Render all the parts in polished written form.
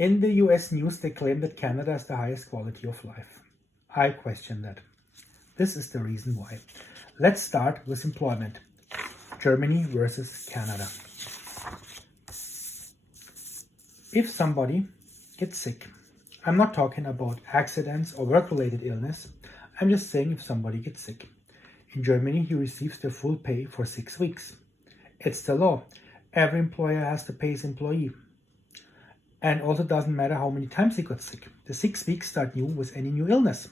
In the US news, they claim that Canada has the highest quality of life. I question that. This is the reason why. Let's start with employment. Germany versus Canada. If somebody gets sick, I'm not talking about accidents or work-related illness. I'm just saying if somebody gets sick. In Germany, he receives their full pay for 6 weeks. It's the law. Every employer has to pay his employee. And also doesn't matter how many times he got sick. The 6 weeks start new with any new illness.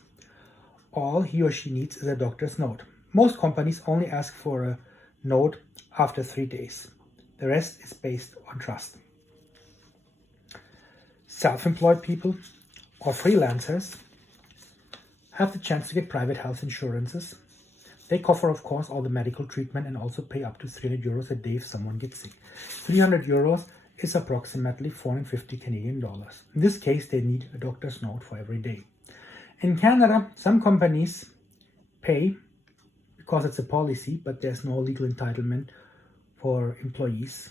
All he or she needs is a doctor's note. Most companies only ask for a note after 3 days. The rest is based on trust. Self-employed people or freelancers have the chance to get private health insurances. They cover, of course, all the medical treatment and also pay up to 300 euros a day if someone gets sick. 300 euros is approximately 450 Canadian dollars. In this case, they need a doctor's note for every day. In Canada, some companies pay because it's a policy, but there's no legal entitlement for employees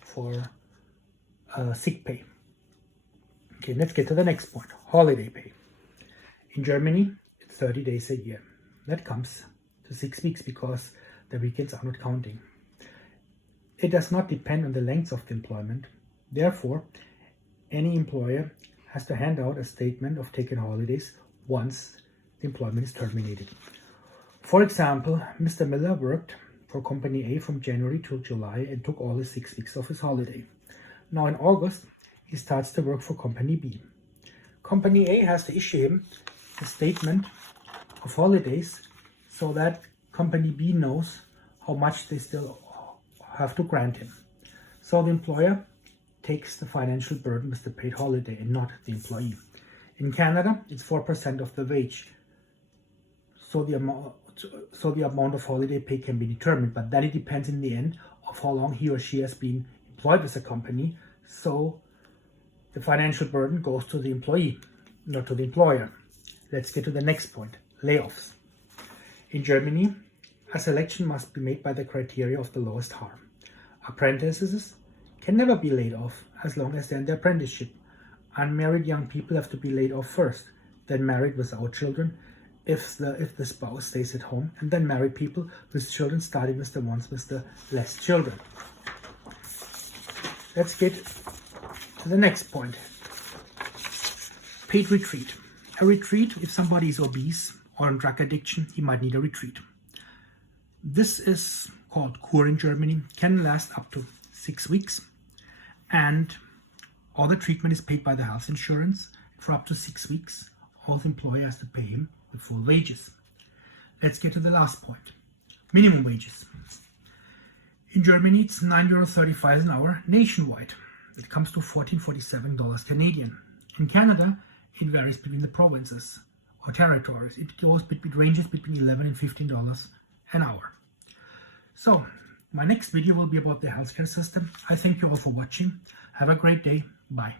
for sick pay. Okay, let's get to the next point, holiday pay. In Germany, it's 30 days a year. That comes to 6 weeks because the weekends are not counting. It does not depend on the length of the employment. Therefore, any employer has to hand out a statement of taken holidays once the employment is terminated. For example, Mr. Miller worked for Company A from January till July and took all the 6 weeks of his holiday. Now in August, he starts to work for Company B. Company A has to issue him a statement of holidays so that Company B knows how much they still have to grant him. So the employer takes the financial burden with the paid holiday and not the employee. In Canada, it's 4% of the wage. So the amount of holiday pay can be determined, but then it depends in the end of how long he or she has been employed with a company. So the financial burden goes to the employee, not to the employer. Let's get to the next point, layoffs. In Germany, a selection must be made by the criteria of the lowest harm. Apprentices can never be laid off as long as they're in their apprenticeship. Unmarried young people have to be laid off first, then married without children if the spouse stays at home, and then married people with children starting with the ones with the less children. Let's get to the next point. Paid retreat. A retreat, if somebody is obese or on drug addiction, he might need a retreat. This is called Kur in Germany, can last up to 6 weeks, and all the treatment is paid by the health insurance. For up to 6 weeks, all the employer has to pay him the full wages. Let's get to the last point, minimum wages. In Germany, it's €9.35 an hour nationwide. It comes to $14.47 Canadian. In Canada, it varies between the provinces or territories. It ranges between $11 and $15 an hour. So, my next video will be about the healthcare system. I thank you all for watching. Have a great day. Bye.